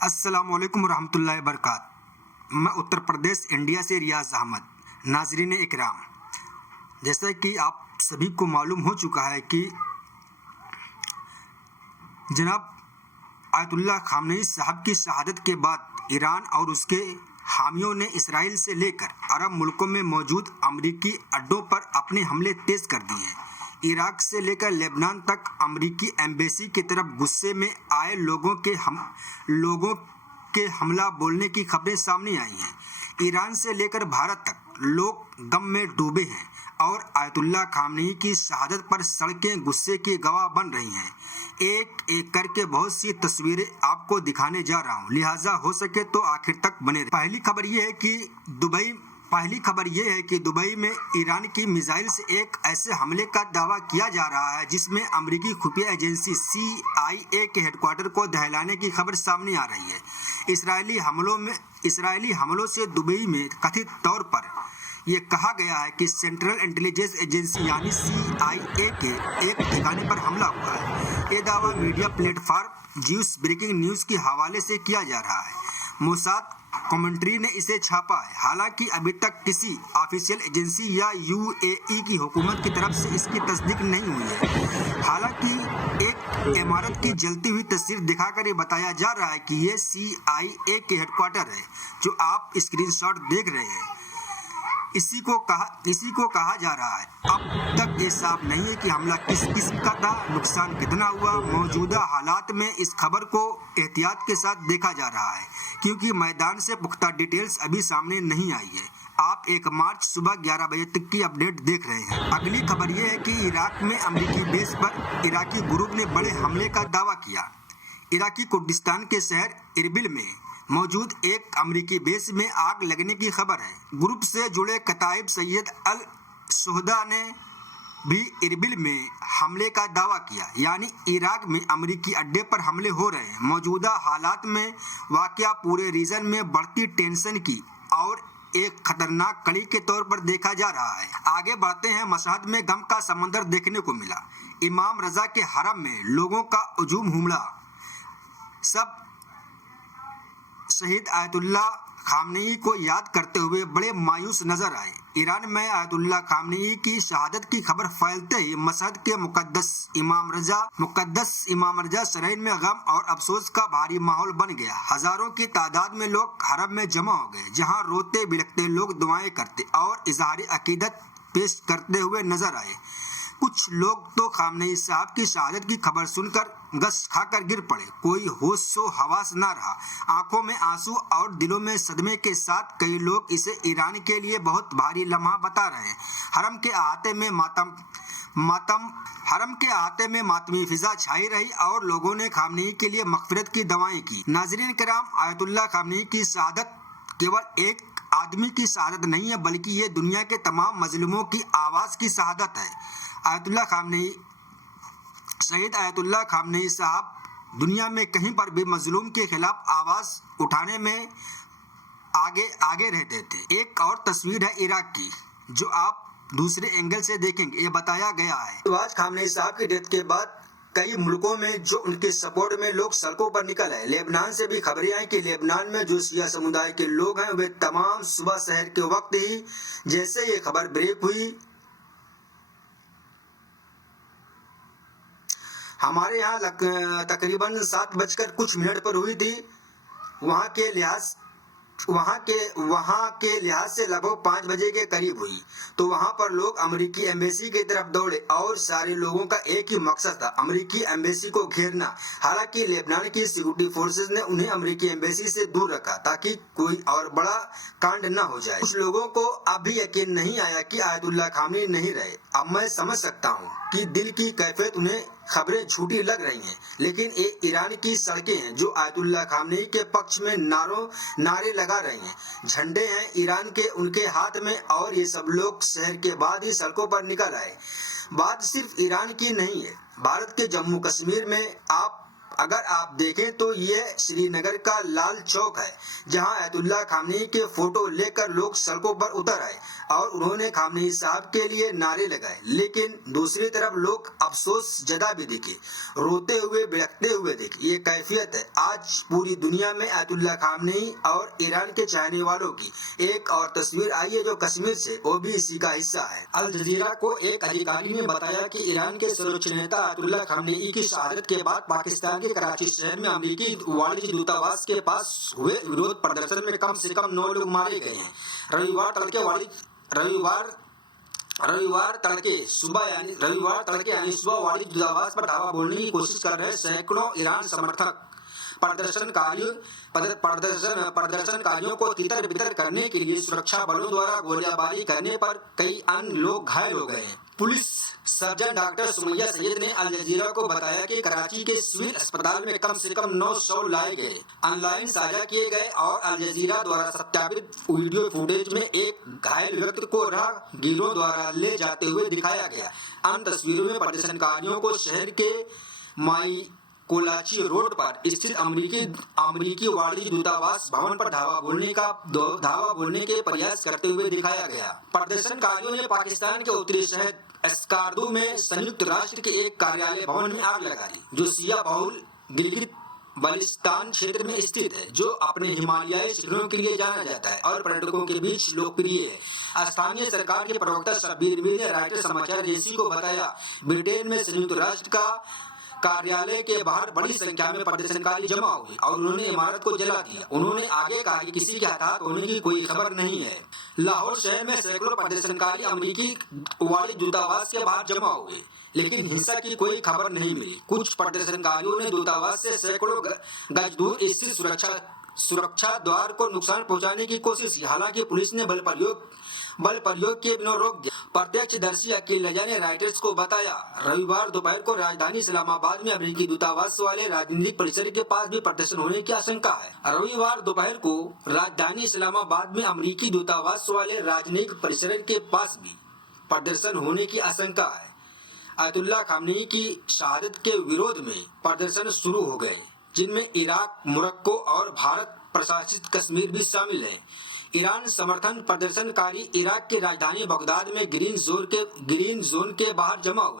अस्सलामुअलैकुम रहमतुल्लाहि बरकात। मैं उत्तर प्रदेश इंडिया से रियाज अहमद। नाजरीन इकराम, जैसा कि आप सभी को मालूम हो चुका है कि जनाब आयतुल्लाह खामनेई साहब की शहादत के बाद ईरान और उसके हामियों ने इसराइल से लेकर अरब मुल्कों में मौजूद अमरीकी अड्डों पर अपने हमले तेज कर दिए हैं। इराक से लेकर लेबनान तक अमरीकी एम्बेसी की तरफ गुस्से में आए लोगों के हमला बोलने की खबरें सामने आई हैं। ईरान से लेकर भारत तक लोग गम में डूबे हैं और आयतुल्लाह खामनेई की शहादत पर सड़कें गुस्से की गवाह बन रही हैं। एक एक करके बहुत सी तस्वीरें आपको दिखाने जा रहा हूं, लिहाजा हो सके तो आखिर तक बने रहें। पहली खबर यह है कि दुबई में ईरान की मिसाइल से एक ऐसे हमले का दावा किया जा रहा है जिसमें अमेरिकी खुफिया एजेंसी CIA के हेडक्वार्टर को दहलाने की खबर सामने आ रही है। इसराइली हमलों से दुबई में कथित तौर पर यह कहा गया है कि सेंट्रल इंटेलिजेंस एजेंसी यानी CIA के एक ठिकाने पर हमला हुआ है। ये दावा media platform Jews breaking news के हवाले से किया जा रहा है। मोसाद कमेंट्री ने इसे छापा है। हालांकि अभी तक किसी ऑफिशियल एजेंसी या UAE की हुकूमत की तरफ से इसकी तस्दीक नहीं हुई है। हालांकि एक इमारत की जलती हुई तस्वीर दिखाकर ये बताया जा रहा है कि ये CIA के हेडक्वार्टर है जो आप स्क्रीनशॉट देख रहे हैं। इसी को कहा जा रहा है। अब तक ये साफ नहीं है कि हमला किस किस्म का था, नुकसान कितना हुआ। मौजूदा हालात में इस खबर को एहतियात के साथ देखा जा रहा है क्योंकि मैदान से पुख्ता डिटेल्स अभी सामने नहीं आई है। आप 1 मार्च सुबह 11 बजे तक की अपडेट देख रहे हैं। अगली खबर यह है कि इराक में अमेरिकी बेस पर इराकी ग्रुप ने बड़े हमले का दावा किया। इराकी कुर्दिस्तान के शहर इरबिल में मौजूद एक अमेरिकी बेस में आग लगने की खबर है। ग्रुप से जुड़े कताइब सैयद अल सुहदा ने भी इरबिल में हमले का दावा किया, यानी इराक में अमेरिकी अड्डे पर हमले हो रहे हैं। मौजूदा हालात में वाकया पूरे रीजन में बढ़ती टेंशन की और एक खतरनाक कड़ी के तौर पर देखा जा रहा है। आगे बढ़ते हैं। मशहद में गम का समंदर देखने को मिला। इमाम रजा के हरम में लोगों का हुजूम उमड़ा। सब शहीद आयतुल्लाह खामनेई को याद करते हुए बड़े मायूस नजर आए। ईरान में आयतुल्लाह खामनेई की शहादत की खबर फैलते ही मशहद के मुकद्दस इमाम रजा शरईन में गम और अफसोस का भारी माहौल बन गया। हजारों की तादाद में लोग हरम में जमा हो गए, जहां रोते बिलखते लोग दुआएं करते और इजहार अकीदत पेश करते हुए नजर आए। कुछ लोग तो खामनेई साहब की शहादत की खबर सुनकर गश खाकर गिर पड़े। कोई होशो हवास न रहा। आंखों में आंसू और दिलों में सदमे के साथ कई लोग इसे ईरान के लिए बहुत भारी लम्हा बता रहे हैं। हरम के अहाते में मातमी फिजा छाई रही और लोगों ने खामनेई के लिए मगफिरत की दुआएं की। नाज़रीन किराम, आयतुल्लाह खामनेई की शहादत केवल एक आदमी की शहादत नहीं है, बल्कि ये दुनिया के तमाम मजलूमों की आवाज़ की शहादत है। शहीद आयतुल्लाह खामनेई साहब दुनिया में कहीं पर भी मजलूम के खिलाफ आवाज़ उठाने में आगे रहते थे। एक और तस्वीर है इराक की जो आप दूसरे एंगल से देखेंगे। ये बताया गया है तो आज खामनेई साहब की डेथ के बाद कई मुल्कों में जो उनके सपोर्ट में लोग सड़कों पर निकल आए। लेबनान से भी खबरें आई कि लेबनान में जो शिया समुदाय के लोग हैं वे तमाम सुबह शहर के वक्त ही जैसे ये खबर ब्रेक हुई, हमारे यहाँ तकरीबन 7:कुछ पर हुई थी। वहाँ के लिहाज से लगभग 5 बजे के करीब हुई, तो वहाँ पर लोग अमेरिकी एम्बेसी की तरफ दौड़े और सारे लोगों का एक ही मकसद था, अमेरिकी एम्बेसी को घेरना। हालांकि लेबनान की सिक्योरिटी फोर्सेस ने उन्हें अमेरिकी एम्बेसी से दूर रखा ताकि कोई और बड़ा कांड न हो जाए। कुछ लोगों को अब भी यकीन नहीं आया कि आयतुल्लाह खामनेई नहीं रहे। अब मैं समझ सकता हूँ कि दिल की कैफियत उन्हें खबरें झूठी लग रही हैं, लेकिन ये ईरान की सड़कें हैं जो आयतुल्लाह खामनेई के पक्ष में नारे लगा रही हैं। झंडे हैं ईरान के उनके हाथ में और ये सब लोग शहर के बाद ही सड़कों पर निकल आए। बात सिर्फ ईरान की नहीं है। भारत के जम्मू कश्मीर में आप अगर आप देखें तो ये श्रीनगर का लाल चौक है, जहां अयतुल्ला खामनेई के फोटो लेकर लोग सड़कों पर उतर आए और उन्होंने खामनेई साहब के लिए नारे लगाए। लेकिन दूसरी तरफ लोग अफसोस जदा भी दिखे, रोते हुए, बिलखते हुए दिखे। ये कैफियत है आज पूरी दुनिया में अयतुल्ला खामनेई और ईरान के चाहने वालों की। एक और तस्वीर आई है जो कश्मीर से, वो भी इसी का हिस्सा है। अल जजीरा को एक अधिकारी ने बताया कि ईरान के सर्वोच्च नेता अयतुल्ला खामनेई की शहादत के बाद पाकिस्तान के कराची शहर में अमेरिकी वाणिज्य दूतावास के पास हुए विरोध प्रदर्शन में कम से कम 9 लोग मारे गए हैं। रविवार तड़के यानी सुबह वाणिज्य दूतावास पर धावा बोलने की कोशिश कर रहे सैकड़ों ईरान समर्थक प्रदर्शनकारियों को तितर बितर करने के लिए सुरक्षा बलों द्वारा गोलीबारी करने पर कई अन्य लोग घायल हो गए हैं। Police surgeon doctor Sumaiya Syed ने अल जजीरा को बताया कि कराची के सिविल अस्पताल में कम से कम 9 शव लाए गए, ऑनलाइन साझा किए गए और अल जजीरा द्वारा सत्यापित वीडियो फुटेज में एक घायल व्यक्ति को राहगीरों द्वारा ले जाते हुए दिखाया गया। अन्य तस्वीरों में प्रदर्शनकारियों को शहर के माई कोलाची रोड पर स्थित अमेरिकी वाणिज्य दूतावास भवन पर धावा बोलने के प्रयास करते हुए दिखाया गया। प्रदर्शनकारियों ने पाकिस्तान के उत्तरी शहर एस्कार्दू में संयुक्त राष्ट्र के एक कार्यालय भवन में आग लगा दी, जो शिया बहुल गिलगित बल्तिस्तान क्षेत्र में स्थित है, जो अपने हिमालयी शिखरों के लिए जाना जाता है और पर्यटकों के बीच लोकप्रिय है। स्थानीय सरकार के प्रवक्ता शब्बीर मीर ने रॉयटर्स समाचार एजेंसी को बताया, ब्रिटेन में संयुक्त राष्ट्र का कार्यालय के बाहर बड़ी संख्या में प्रदर्शनकारी जमा हुए और उन्होंने इमारत को जला दिया। उन्होंने आगे कहा कि किसी के हताहत होने की कोई खबर नहीं है। लाहौर शहर में सैकड़ों प्रदर्शनकारी अमेरिकी वाणिज्य दूतावास के बाहर जमा हुए, लेकिन हिंसा की कोई खबर नहीं मिली। कुछ प्रदर्शनकारियों ने दूतावास से सैकड़ों गज दूर स्थित सुरक्षा द्वार को नुकसान पहुंचाने की कोशिश की। हालांकि पुलिस ने बल प्रयोग के बिना रोक दिया। प्रत्यक्षदर्शी अकील रजा ने रॉयटर्स को बताया, रविवार दोपहर को राजधानी इस्लामाबाद में अमेरिकी दूतावास वाले राजनीतिक परिसर के पास भी प्रदर्शन होने की आशंका है। रविवार दोपहर को राजधानी इस्लामाबाद में अमेरिकी दूतावास वाले राजनीतिक परिसर के पास भी प्रदर्शन होने की आशंका है। अयतुल्ला खामनेई की शहादत के विरोध में प्रदर्शन शुरू हो गए, जिनमें इराक, मोरक्को और भारत प्रशासित कश्मीर भी शामिल है। ईरान समर्थन प्रदर्शनकारी इराक की राजधानी बगदाद में ग्रीन जोन के बाहर जमा हुए।